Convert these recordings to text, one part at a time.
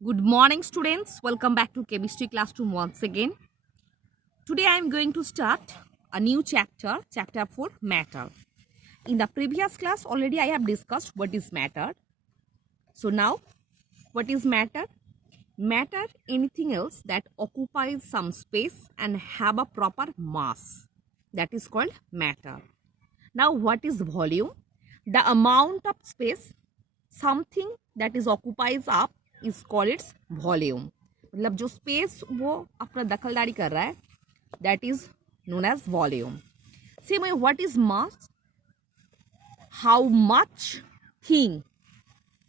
Good morning, students. Welcome back to chemistry classroom once again. Today I am going to start a new chapter, chapter 4, matter. In the previous class, already I have discussed what is matter. So now, what is matter? Matter, anything else that occupies some space and have a proper mass. That is called matter. Now, what is volume? The amount of space something that is occupies up is called its volume. मतलब जो space वो अपना दखलदारी कर रहा है that is known as volume. Same way, what is mass? How much thing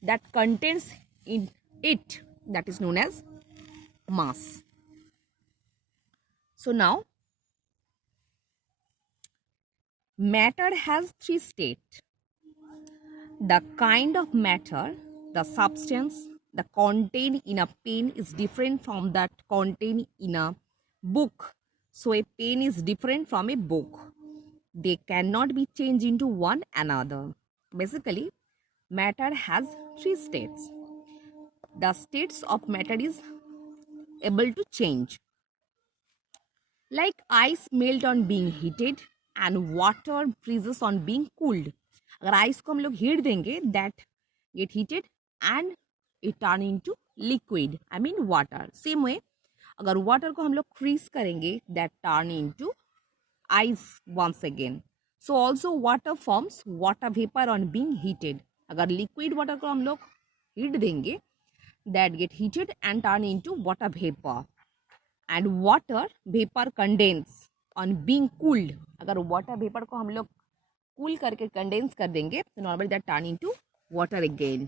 that contains in it, that is known as mass. So now matter has three states. The kind of matter, the substance, the content in a pen is different from that content in a book. So a pen is different from a book. They cannot be changed into one another. Basically, matter has three states. The states of matter is able to change. Like ice melt on being heated and water freezes on being cooled. अगर ice को हम लोग heat देंगे that get heated and it turn into liquid I mean water. Same way अगर water को हम लोग freeze करेंगे that turn into ice once again. So also water forms water vapour on being heated. अगर liquid water को हम लोग heat देंगे that get heated and turn into water vapour. And water vapour condense on being cooled. अगर water vapour को हम लोग cool करके कंडेंस कर देंगे तो normally that turn into water again.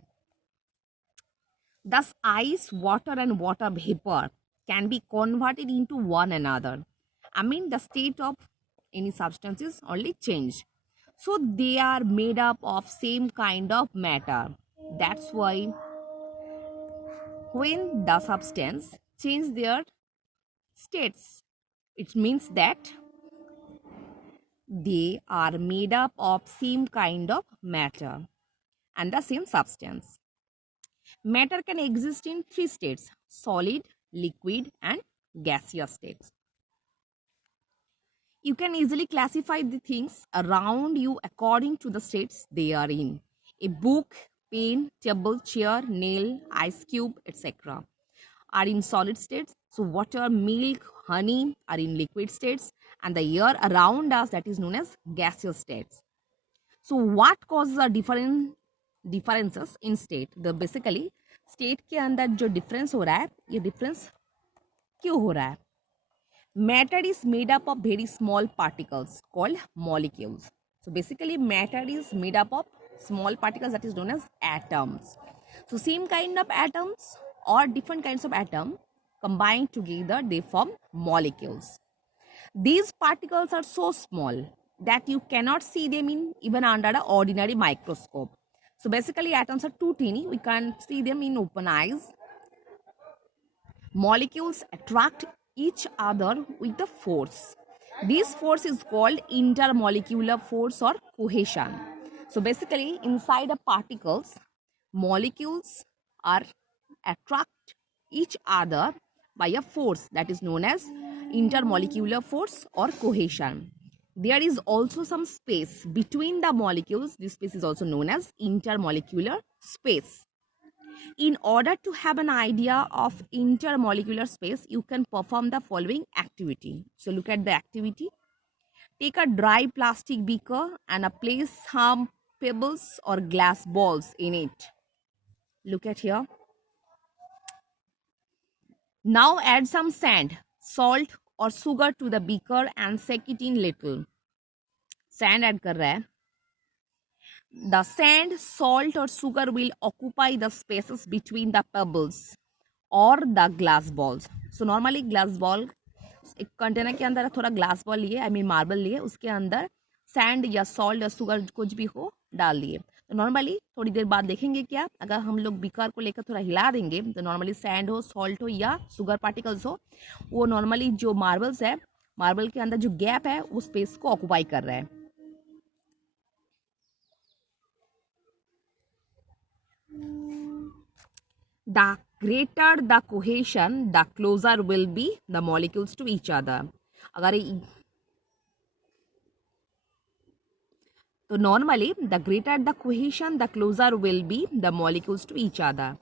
Thus, ice, water, and water vapor can be converted into one another. I mean, the state of any substance is only changed. So they are made up of same kind of matter. That's why when the substance change their states, it means that they are made up of same kind of matter and the same substance. Matter can exist in three states: solid, liquid, and gaseous states. You can easily classify the things around you according to the states they are in. A book, pen, table, chair, nail, ice cube, etc. are in solid states. So water, milk, honey are in liquid states, and the air around us, that is known as gaseous states. So what causes a differences in state? The basically state के अंदर जो difference हो रहा है, ये difference क्यों हो रहा है? Matter is made up of very small particles called molecules. So basically matter is made up of small particles that is known as atoms. So same kind of atoms or different kinds of atom combined together, they form molecules. These particles are so small that you cannot see them in even under an ordinary microscope. So basically atoms are too teeny, we can't see them in open eyes. Molecules attract each other with a force. This force is called intermolecular force or cohesion. So basically inside the particles, molecules are attract each other by a force that is known as intermolecular force or cohesion. There is also some space between the molecules. This space is also known as intermolecular space. In order to have an idea of intermolecular space, you can perform the following activity. So look at the activity. Take a dry plastic beaker and place some pebbles or glass balls in it. Look at here. Now add some sand, salt or sugar to the beaker and shake it in little. Sand add कर रहा है. The sand, salt or sugar will occupy the spaces between the pebbles or the glass balls. So normally glass ball, एक container के अंदर थोड़ा glass ball लिए, I mean marble लिए, उसके अंदर सैंड या सॉल्ट या शुगर कुछ भी हो डाल दिए. तो नॉर्मली थोड़ी देर बाद देखेंगे क्या, अगर हम लोग बीकर को लेकर थोड़ा हिला देंगे तो नॉर्मली सैंड हो, सॉल्ट हो या शुगर पार्टिकल्स हो, वो नॉर्मली जो मार्बल्स है, मार्बल के अंदर जो गैप है वो स्पेस को ऑक्यूपाई कर रहा है. The greater the cohesion, the closer will be the molecules to each other. अगर तो normally the greater the cohesion, the closer will be the molecules to each other.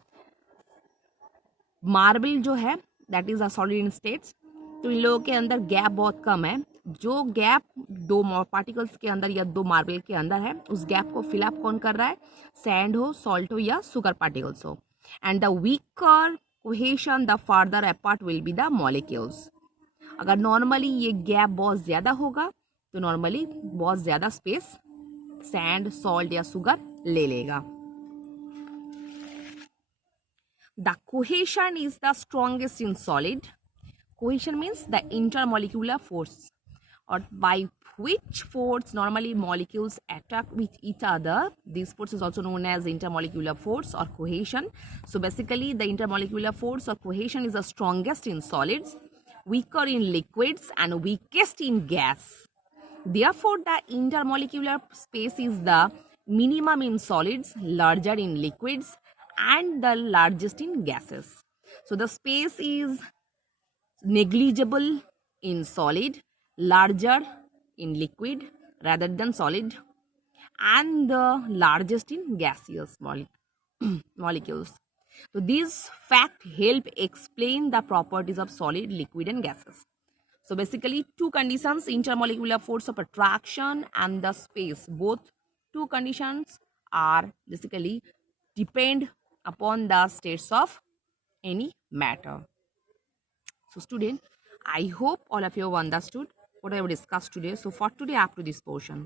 Marble जो है that is a solid in states, तो इन लोगों के अंदर gap बहुत कम है. जो गैप दो पार्टिकल्स के अंदर या दो मार्बल के अंदर है, उस गैप को फिलअप कौन कर रहा है? सैंड हो, सॉल्ट हो या सुगर पार्टिकल्स हो. And the weaker cohesion the farther apart will be the molecules. अगर नॉर्मली ये गैप बहुत ज़्यादा होगा तो नॉर्मली बहुत ज़्यादा स्पेस सैंड, सॉल्ट या सुगर ले लेगा. The cohesion is the strongest in solid. Cohesion means the intermolecular force, or by which force normally molecules attack with each other. This force is also known as intermolecular force or cohesion. So basically the intermolecular force or cohesion is the strongest in solids, weaker in liquids and weakest in gas. Therefore the intermolecular space is the minimum in solids, larger in liquids and the largest in gases. So the space is negligible in solid, larger in liquid rather than solid, and the largest in gaseous molecules. So these facts help explain the properties of solid, liquid and gases. So basically two conditions, intermolecular force of attraction and the space, both two conditions are basically depend upon the states of any matter. So student, I hope all of you have understood what I have discussed today. So for today up to this portion.